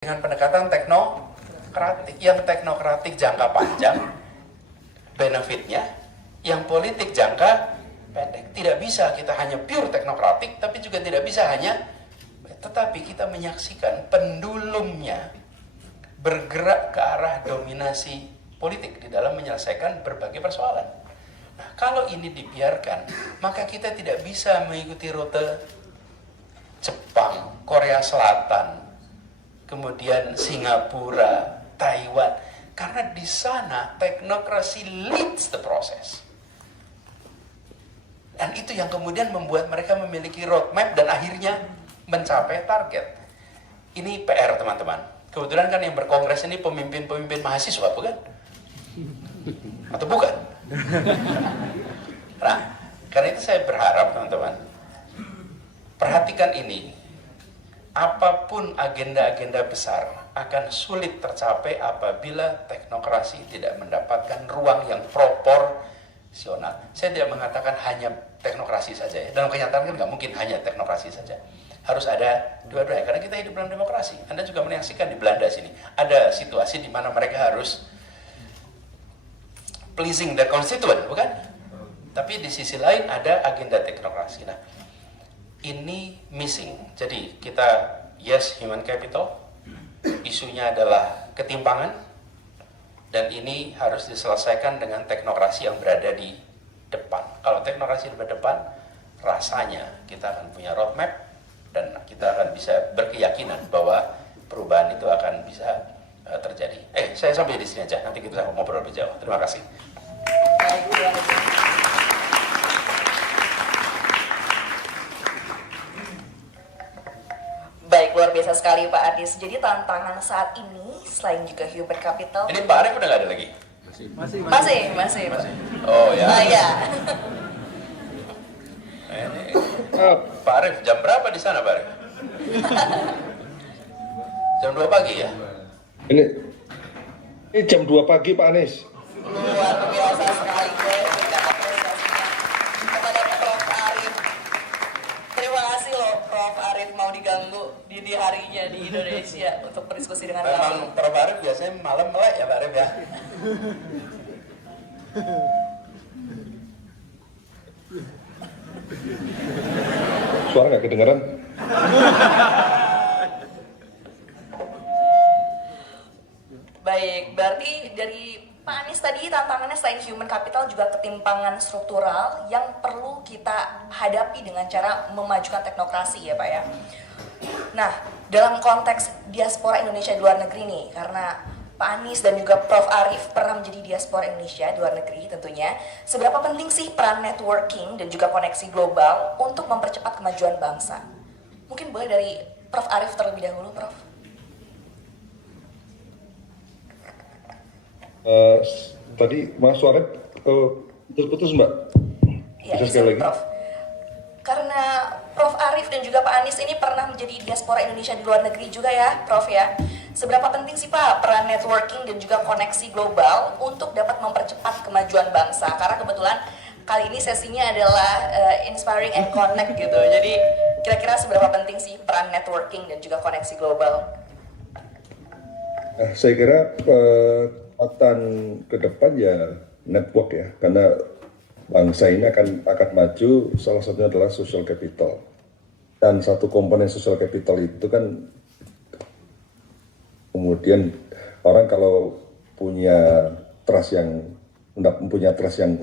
dengan pendekatan teknokratik. Yang teknokratik jangka panjang benefitnya, yang politik jangka pendek. Tidak bisa kita hanya pure teknokratik, tapi juga tidak bisa hanya, tetapi kita menyaksikan pendulumnya bergerak ke arah dominasi politik di dalam menyelesaikan berbagai persoalan. Nah, kalau ini dibiarkan, maka kita tidak bisa mengikuti rute Jepang, Korea Selatan, kemudian Singapura, Taiwan, karena di sana teknokrasi leads the process. Dan itu yang kemudian membuat mereka memiliki roadmap dan akhirnya mencapai target. Ini PR teman-teman. Kebetulan kan yang berkongres ini pemimpin-pemimpin mahasiswa, bukan? Atau bukan? Nah, karena itu saya berharap teman-teman, perhatikan ini. Apapun agenda-agenda besar akan sulit tercapai apabila teknokrasi tidak mendapatkan ruang yang proporsional. Saya tidak mengatakan hanya teknokrasi saja ya. Dalam kenyataan kan nggak mungkin hanya teknokrasi saja. Harus ada dua-duanya, karena kita hidup dalam demokrasi. Anda juga menyaksikan di Belanda sini. Ada situasi di mana mereka harus pleasing their constituent, bukan? Tapi di sisi lain ada agenda teknokrasi. Nah, ini missing. Jadi kita yes human capital, isunya adalah ketimpangan, dan ini harus diselesaikan dengan teknokrasi yang berada di depan. Kalau teknokrasi di depan, rasanya kita akan punya roadmap dan kita akan bisa berkeyakinan bahwa perubahan itu akan bisa terjadi. Saya sampai di sini aja, nanti kita ngobrol lebih jauh. Terima kasih. Baik, luar biasa sekali Pak Adis. Jadi tantangan saat ini selain juga human capital. Ini Pak Arief udah nggak ada lagi? Masih. Oh ya. Ya. Ini, Pak Arief, jam berapa di sana Pak Arief? Jam 2 pagi ya? Ini jam 2 pagi Pak Anies. Luar biasa sekali kepada Prof. Arief. Terima kasih loh Prof. Arief mau diganggu di harinya di Indonesia untuk berdiskusi dengan kami. Memang Prof. Arief biasanya malam melek ya Pak Arief ya? Suara nggak kedengeran? Baik, berarti dari Pak Anies tadi tantangannya selain human capital juga ketimpangan struktural yang perlu kita hadapi dengan cara memajukan teknokrasi ya Pak ya. Nah, dalam konteks diaspora Indonesia di luar negeri nih, karena Pak Anies dan juga Prof. Arief pernah menjadi diaspora Indonesia di luar negeri tentunya, seberapa penting sih peran networking dan juga koneksi global untuk mempercepat kemajuan bangsa? Mungkin boleh dari Prof. Arief terlebih dahulu, Prof. Tadi Mas suara putus Mbak. Ya, Bisa sekali lagi. Prof. Karena Prof. Arief dan juga Pak Anies ini pernah menjadi diaspora Indonesia di luar negeri juga ya, Prof ya. Seberapa penting sih Pak peran networking dan juga koneksi global untuk dapat mempercepat kemajuan bangsa? Karena kebetulan kali ini sesinya adalah inspiring and connect gitu. Jadi kira-kira seberapa penting sih peran networking dan juga koneksi global? Saya kira kesempatan ke depan ya network ya, karena bangsa ini akan maju, salah satunya adalah social capital. Dan satu komponen social capital itu kan kemudian orang kalau punya trust yang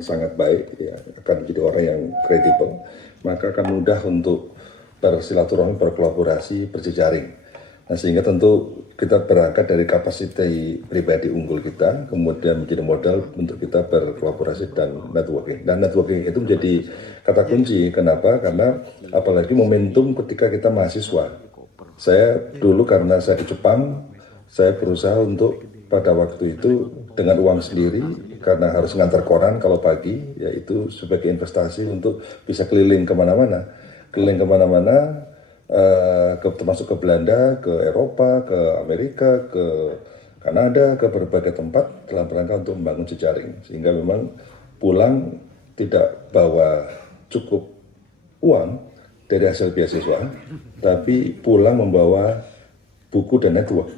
sangat baik ya, akan menjadi orang yang kredibel, maka akan mudah untuk bersilaturahmi, berkolaborasi, berjejaring. Nah, sehingga tentu kita berangkat dari kapasitas pribadi unggul kita, kemudian menjadi modal untuk kita berkolaborasi dan networking. Dan networking itu menjadi kata kunci. Kenapa? Karena apalagi momentum ketika kita mahasiswa. Saya dulu karena saya di Jepang, saya berusaha untuk pada waktu itu dengan uang sendiri, karena harus ngantar koran kalau pagi, yaitu sebagai investasi untuk bisa keliling kemana-mana. Termasuk ke Belanda, ke Eropa, ke Amerika, ke Kanada, ke berbagai tempat dalam rangka untuk membangun jejaring. Sehingga memang pulang tidak bawa cukup uang dari hasil beasiswa, tapi pulang membawa buku dan network.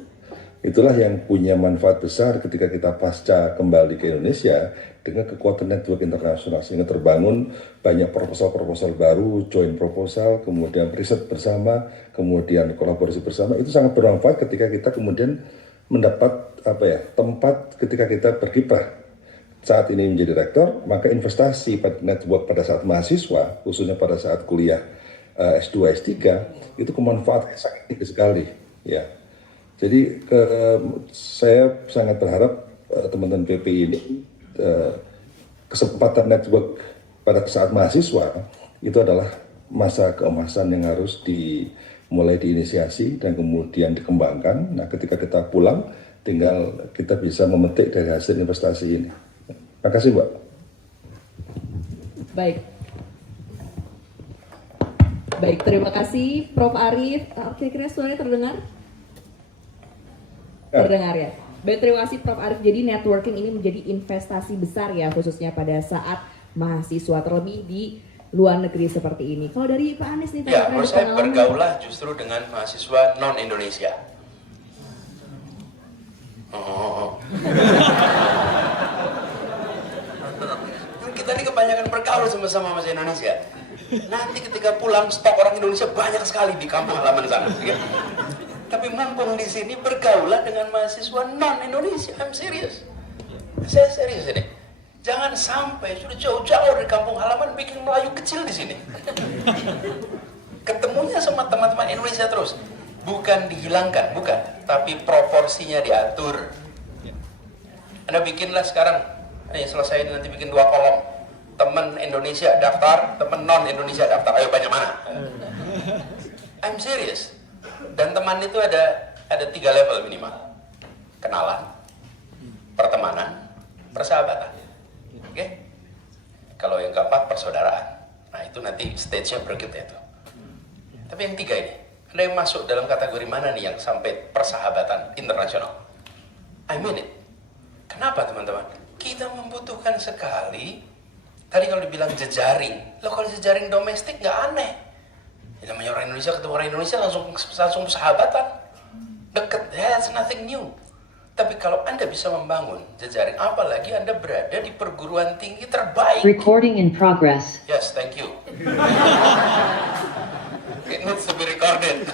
Itulah yang punya manfaat besar ketika kita pasca kembali ke Indonesia dengan kekuatan network internasional, sehingga terbangun banyak proposal-proposal baru, joint proposal, kemudian riset bersama, kemudian kolaborasi bersama. Itu sangat bermanfaat ketika kita kemudian mendapat tempat ketika kita berkiprah. Saat ini menjadi rektor, maka investasi pada network pada saat mahasiswa, khususnya pada saat kuliah S2, S3, itu kemanfaatnya sangat tinggi sekali, ya. Jadi saya sangat berharap teman-teman PPI ini kesempatan network pada saat mahasiswa itu adalah masa keemasan yang harus mulai diinisiasi dan kemudian dikembangkan. Nah, ketika kita pulang, tinggal kita bisa memetik dari hasil investasi ini. Terima kasih, Mbak. Baik, terima kasih Prof. Arief. Kira-kira suaranya terdengar? Terdengar ya. Baik, terima kasih Prof. Arief. Jadi networking ini menjadi investasi besar ya, khususnya pada saat mahasiswa, terlebih di luar negeri seperti ini. Kalau dari Pak Anies nih, ya, menurut saya bergaulah justru dengan mahasiswa non-Indonesia. Kita ini kebanyakan bergaul sama-sama mahasiswa Indonesia. Nanti ketika pulang, stok orang Indonesia banyak sekali di kampung halaman sana. Ya? Tapi mumpung di sini bergaulah dengan mahasiswa non-Indonesia. I'm serious. Saya serius ini. Jangan sampai sudah jauh-jauh dari kampung halaman bikin Melayu kecil di sini. Ketemunya sama teman-teman Indonesia terus. Bukan dihilangkan, bukan. Tapi proporsinya diatur. Anda bikinlah sekarang. Ini selesai ini nanti bikin 2 kolom. Teman Indonesia daftar, teman non-Indonesia daftar. Ayo banyak mana? I'm serious. Dan teman itu ada 3 level minimal. Kenalan, pertemanan, persahabatan. Oke? Kalau yang keempat persaudaraan. Nah, itu nanti stage-nya berikutnya itu. Tapi yang 3 ini, ada yang masuk dalam kategori mana nih yang sampai persahabatan internasional? I mean it. Kenapa teman-teman? Kita membutuhkan sekali. Tadi kalau dibilang jejaring, loh kalau jejaring domestik nggak aneh. Ya, namanya orang Indonesia ketemu orang Indonesia langsung persahabatan, deket. That's nothing new. Tapi kalau Anda bisa membangun jejaring, apalagi Anda berada di perguruan tinggi terbaik. Recording in progress. Yes, thank you. It needs to be recorded.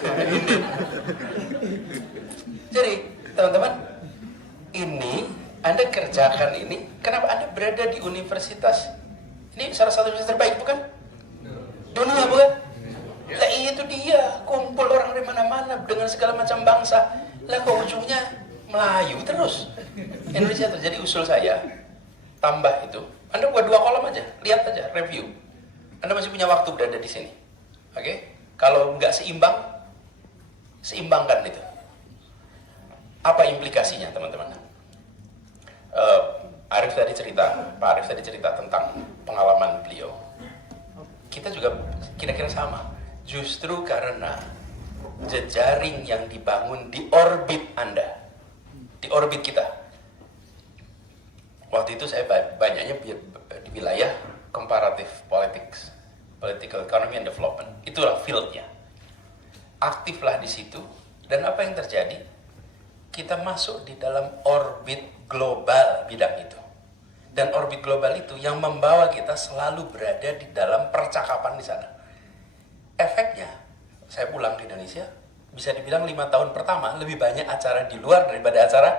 Jadi, teman-teman, ini Anda kerjakan ini. Kenapa Anda berada di universitas? Ini salah satu universitas terbaik, bukan? Dunia, bukan? Lah itu dia, kumpul orang dari mana-mana dengan segala macam bangsa. Lah kok ujungnya Melayu terus. Indonesia terus. Jadi usul saya, tambah itu. Anda buat 2 kolom aja, lihat aja, review. Anda masih punya waktu berada di sini. Oke? Kalau nggak seimbang, seimbangkan itu. Apa implikasinya, teman-teman? Pak Arief tadi cerita tentang pengalaman beliau. Kita juga kira-kira sama. Justru karena jejaring yang dibangun di orbit Anda, di orbit kita. Waktu itu saya banyaknya di wilayah comparative politics, political economy and development. Itulah fieldnya. Aktiflah di situ. Dan apa yang terjadi? Kita masuk di dalam orbit global bidang itu. Dan orbit global itu yang membawa kita selalu berada di dalam percakapan di sana. Efeknya, saya pulang ke Indonesia, bisa dibilang 5 tahun pertama lebih banyak acara di luar daripada acara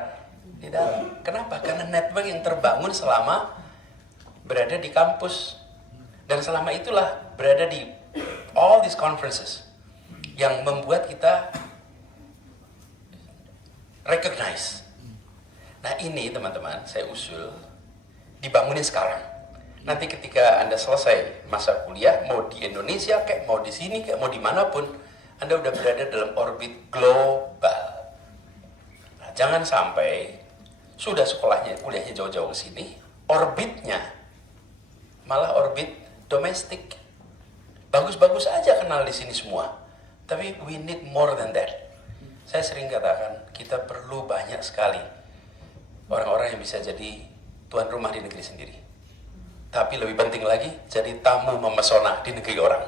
di dalam. Kenapa? Karena network yang terbangun selama berada di kampus. Dan selama itulah berada di all these conferences yang membuat kita recognize. Nah ini teman-teman, saya usul dibangunin sekarang. Nanti ketika Anda selesai masa kuliah, mau di Indonesia kayak mau di sini kayak mau dimanapun, Anda udah berada dalam orbit global. Nah, jangan sampai sudah sekolahnya, kuliahnya jauh-jauh ke sini, orbitnya malah orbit domestik. Bagus-bagus aja kenal di sini semua, tapi we need more than that. Saya sering katakan kita perlu banyak sekali orang-orang yang bisa jadi tuan rumah di negeri sendiri. Tapi lebih penting lagi, jadi tamu memesona di negeri orang.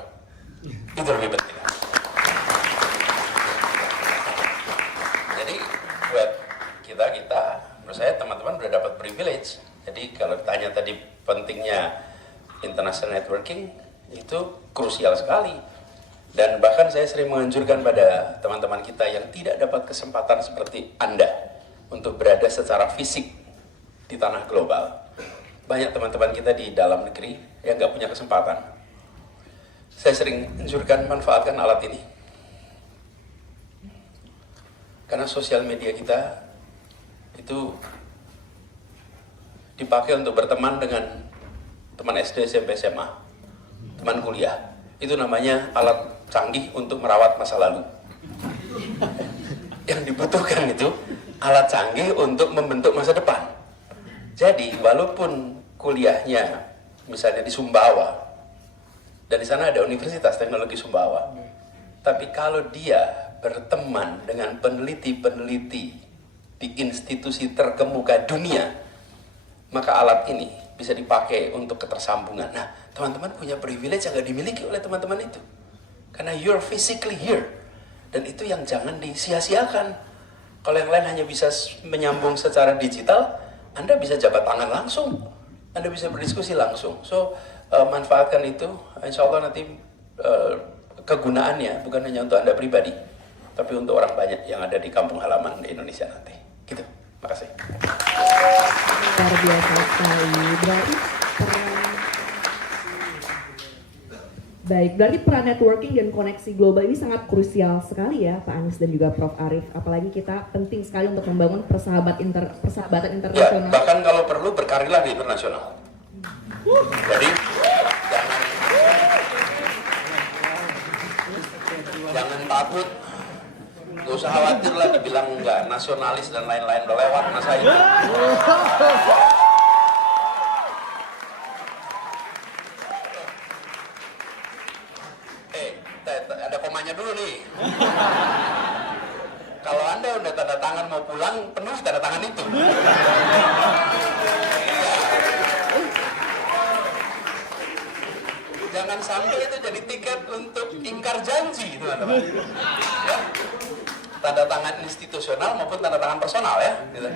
Itu lebih penting. Jadi buat menurut saya teman-teman udah dapat privilege. Jadi kalau ditanya tadi pentingnya international networking, itu krusial sekali. Dan bahkan saya sering menganjurkan pada teman-teman kita yang tidak dapat kesempatan seperti Anda untuk berada secara fisik di tanah global. Banyak teman-teman kita di dalam negeri yang nggak punya kesempatan. Saya sering anjurkan manfaatkan alat ini. Karena sosial media kita itu dipakai untuk berteman dengan teman SD, SMP, SMA, teman kuliah. Itu namanya alat canggih untuk merawat masa lalu. Yang dibutuhkan itu alat canggih untuk membentuk masa depan. Jadi walaupun kuliahnya misalnya di Sumbawa, dan di sana ada Universitas Teknologi Sumbawa, tapi kalau dia berteman dengan peneliti-peneliti di institusi terkemuka dunia, maka alat ini bisa dipakai untuk ketersambungan. Nah, teman-teman punya privilege yang gak dimiliki oleh teman-teman itu. Karena you're physically here. Dan itu yang jangan disia-siakan. Kalau yang lain hanya bisa menyambung secara digital, Anda bisa jabat tangan langsung. Anda bisa berdiskusi langsung. So, manfaatkan itu. Insya Allah nanti kegunaannya bukan hanya untuk Anda pribadi, tapi untuk orang banyak yang ada di kampung halaman di Indonesia nanti. Gitu. Makasih. Luar biasa sekali. Berarti peran networking dan koneksi global ini sangat krusial sekali ya Pak Anies dan juga Prof. Arief. Apalagi kita penting sekali untuk membangun persahabatan internasional. Ya, bahkan kalau perlu berkarirlah di internasional. Jadi jangan takut, gak usah khawatir lah dibilang nggak nasionalis dan lain-lain, udah lewat masa itu. Ada komanya dulu nih. Kalau Anda udah tanda tangan mau pulang, penuh tanda tangan itu. Jangan sampai itu jadi tiket untuk ingkar janji, teman-teman. Ya. Tanda tangan institusional maupun tanda tangan personal ya. Gitu.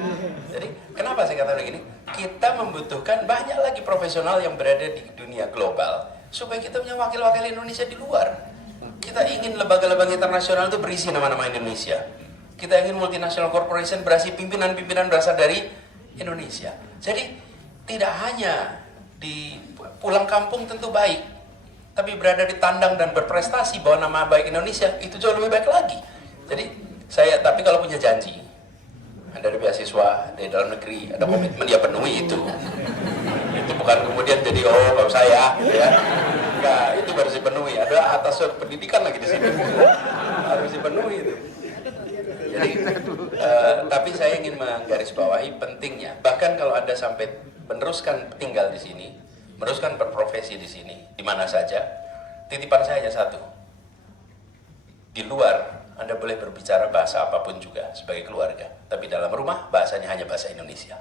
Jadi kenapa saya katakan begini? Kita membutuhkan banyak lagi profesional yang berada di dunia global supaya kita punya wakil-wakil Indonesia di luar. Kita ingin lembaga-lembaga internasional itu berisi nama-nama Indonesia. Kita ingin multinational corporation berisi pimpinan-pimpinan berasal dari Indonesia. Jadi tidak hanya di pulang kampung tentu baik, tapi berada di tandang dan berprestasi bawa nama baik Indonesia itu jauh lebih baik lagi. Jadi tapi kalau punya janji, Anda ada beasiswa di dalam negeri, ada komitmen dia penuhi itu. Itu bukan kemudian jadi kalau saya, gitu ya. Enggak, itu harus dipenuhi. Ada atas pendidikan lagi di sini, harus dipenuhi itu. Jadi, tapi saya ingin menggarisbawahi pentingnya. Bahkan kalau Anda sampai meneruskan tinggal di sini, meneruskan berprofesi di sini, di mana saja, titipan saya hanya satu. Di luar, Anda boleh berbicara bahasa apapun juga sebagai keluarga. Tapi dalam rumah, bahasanya hanya bahasa Indonesia.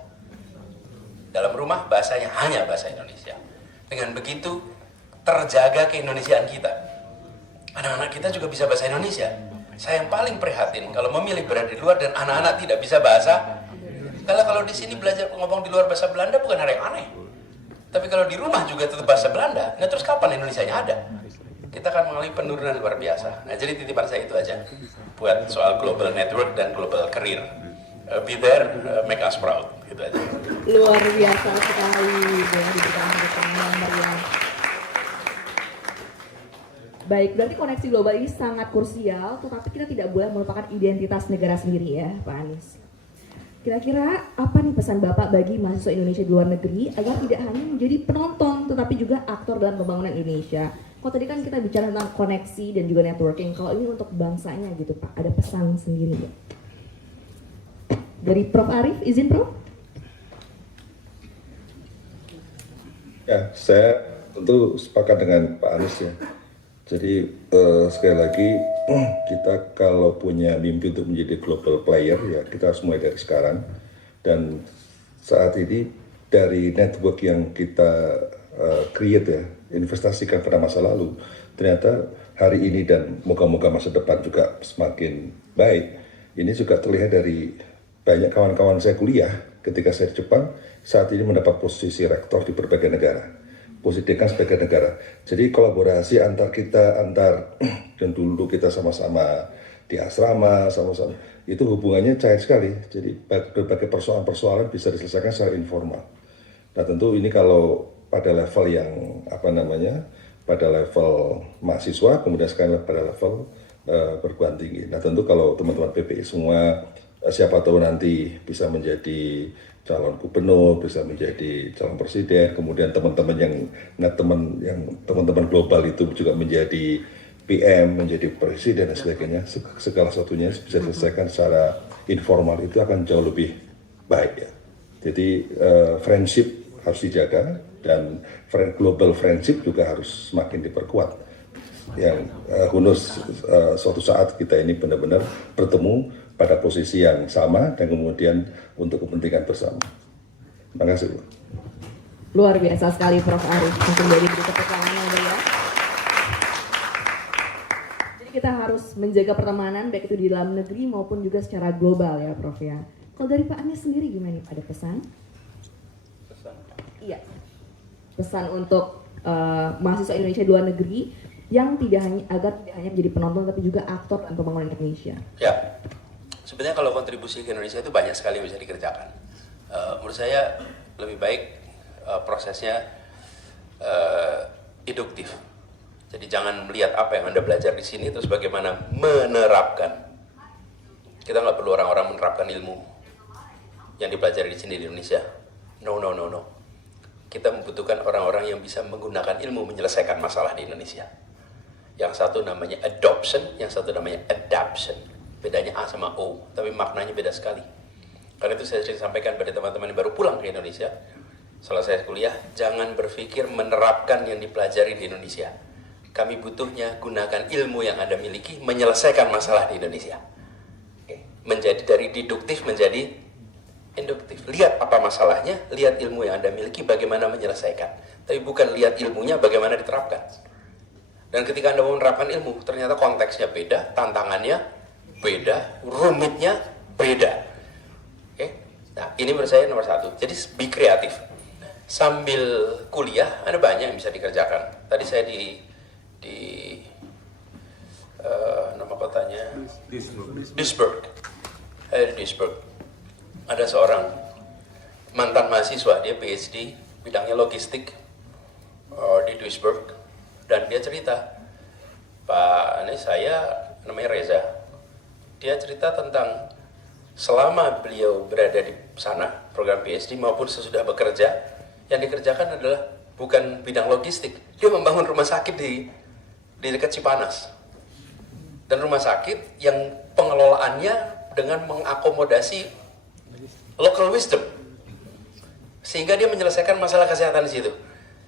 Dalam rumah, bahasanya hanya bahasa Indonesia. Dengan begitu, terjaga keindonesiaan kita. Anak-anak kita juga bisa bahasa Indonesia. Saya yang paling prihatin kalau memilih berada di luar dan anak-anak tidak bisa bahasa. Kalau di sini belajar ngomong di luar bahasa Belanda bukan hal yang aneh. Tapi kalau di rumah juga tetap bahasa Belanda, nah terus kapan Indonesianya ada? Kita akan mengalami penurunan luar biasa. Nah jadi titipan saya itu aja buat soal global network dan global career. Be there, make us proud. Gitu aja. Luar biasa sekali. Baik, berarti koneksi global ini sangat krusial, tetapi kita tidak boleh melupakan identitas negara sendiri ya, Pak Anies. Kira-kira apa nih pesan Bapak bagi mahasiswa Indonesia di luar negeri agar tidak hanya menjadi penonton, tetapi juga aktor dalam pembangunan Indonesia? Kalau tadi kan kita bicara tentang koneksi dan juga networking, kalau ini untuk bangsanya gitu Pak, ada pesan sendiri ya? Dari Prof. Arief, izin Prof? Ya, saya tentu sepakat dengan Pak Anies ya. Jadi sekali lagi kita kalau punya mimpi untuk menjadi global player ya kita harus mulai dari sekarang. Dan saat ini dari network yang kita create ya, investasikan pada masa lalu, ternyata hari ini dan moga-moga masa depan juga semakin baik. Ini juga terlihat dari banyak kawan-kawan saya kuliah ketika saya di Jepang saat ini mendapat posisi rektor di berbagai negara, posisi dekan sebagai negara. Jadi kolaborasi antar kita, dan dulu kita sama-sama di asrama, sama-sama itu hubungannya cair sekali. Jadi berbagai persoalan-persoalan bisa diselesaikan secara informal. Nah tentu ini kalau pada level yang pada level mahasiswa, kemudian sekarang pada level perguruan tinggi. Nah tentu kalau teman-teman PPI semua siapa tahu nanti bisa menjadi calon gubernur, bisa menjadi calon presiden, kemudian teman-teman global itu juga menjadi PM, menjadi presiden dan sebagainya, segala satunya bisa diselesaikan secara informal, itu akan jauh lebih baik ya. Jadi friendship harus dijaga dan global friendship juga harus semakin diperkuat. Yang suatu saat kita ini benar-benar bertemu pada posisi yang sama dan kemudian untuk kepentingan bersama. Terima kasih. Luar biasa sekali Prof. Arief, mungkin dari berita pertanyaannya ya. Jadi kita harus menjaga pertemanan baik itu di dalam negeri maupun juga secara global ya Prof ya. Kalau dari Pak Anies sendiri gimana nih? Ada pesan? Iya. Pesan untuk mahasiswa Indonesia di luar negeri yang tidak hanya menjadi penonton tapi juga aktor dan pembangunan Indonesia. Ya, sebenarnya kalau kontribusi ke Indonesia itu banyak sekali yang bisa dikerjakan. Menurut saya lebih baik prosesnya induktif. Jadi jangan melihat apa yang Anda belajar di sini terus bagaimana menerapkan. Kita nggak perlu orang-orang menerapkan ilmu yang dipelajari di sini di Indonesia. No. Kita membutuhkan orang-orang yang bisa menggunakan ilmu menyelesaikan masalah di Indonesia. Yang satu namanya adoption, yang satu namanya adaption. Bedanya A sama O, tapi maknanya beda sekali. Karena itu saya sering sampaikan pada teman-teman yang baru pulang ke Indonesia, selesai kuliah, jangan berpikir menerapkan yang dipelajari di Indonesia. Kami butuhnya gunakan ilmu yang Anda miliki menyelesaikan masalah di Indonesia. Oke. Menjadi dari deduktif menjadi induktif. Lihat apa masalahnya, lihat ilmu yang Anda miliki bagaimana menyelesaikan. Tapi bukan lihat ilmunya bagaimana diterapkan. Dan ketika Anda mau menerapkan ilmu, ternyata konteksnya beda, tantangannya beda, rumitnya beda. Oke? Nah, ini menurut saya nomor satu. Jadi be kreatif. Sambil kuliah, ada banyak yang bisa dikerjakan. Tadi saya di nama kotanya Duisburg. Di Duisburg. Ada seorang mantan mahasiswa, dia PhD, bidangnya logistik di Duisburg, dan dia cerita, Pak Anies, saya namanya Reza, dia cerita tentang selama beliau berada di sana, program PhD maupun sesudah bekerja, yang dikerjakan adalah bukan bidang logistik, dia membangun rumah sakit di dekat Cipanas, dan rumah sakit yang pengelolaannya dengan mengakomodasi local wisdom, sehingga dia menyelesaikan masalah kesehatan di situ.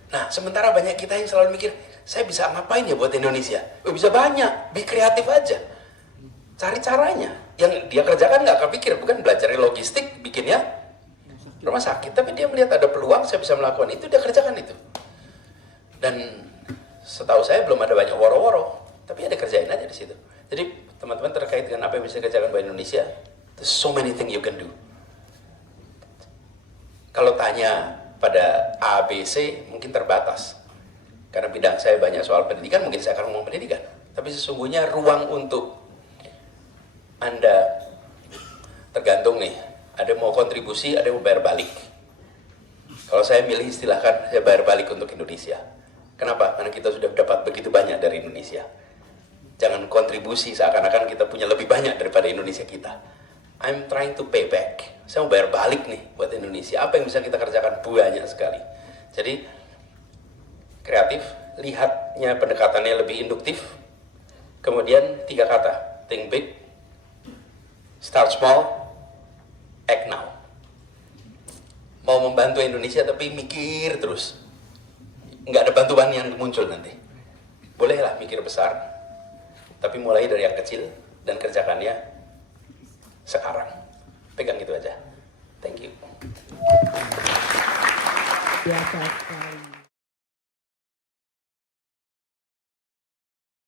Nah, sementara banyak kita yang selalu mikir, saya bisa ngapain ya buat Indonesia? Bisa banyak, be kreatif aja, cari caranya. Yang dia kerjakan nggak kepikir, bukan belajar logistik, bikinnya rumah sakit, tapi dia melihat ada peluang, saya bisa melakukan itu, dia kerjakan itu. Dan setahu saya belum ada banyak woro-woro, tapi ada kerjain aja di situ. Jadi teman-teman terkait dengan apa yang bisa dikerjakan di Indonesia, there's so many things you can do. Kalau tanya pada A, B, C mungkin terbatas. Karena bidang saya banyak soal pendidikan, mungkin saya akan ngomong pendidikan. Tapi sesungguhnya ruang untuk Anda tergantung nih, ada mau kontribusi, ada mau bayar balik. Kalau saya milih istilahkan, saya bayar balik untuk Indonesia. Kenapa? Karena kita sudah dapat begitu banyak dari Indonesia. Jangan kontribusi seakan-akan kita punya lebih banyak daripada Indonesia kita. I'm trying to pay back. Saya mau bayar balik nih buat Indonesia. Apa yang bisa kita kerjakan? Banyak sekali. Jadi kreatif, lihatnya pendekatannya lebih induktif. Kemudian 3 kata, think big, start small, act now. Mau membantu Indonesia tapi mikir terus. Nggak ada bantuan yang muncul nanti. Bolehlah mikir besar, tapi mulai dari yang kecil dan kerjakannya sekarang. Pegang itu aja. Thank you. Biasa sekali.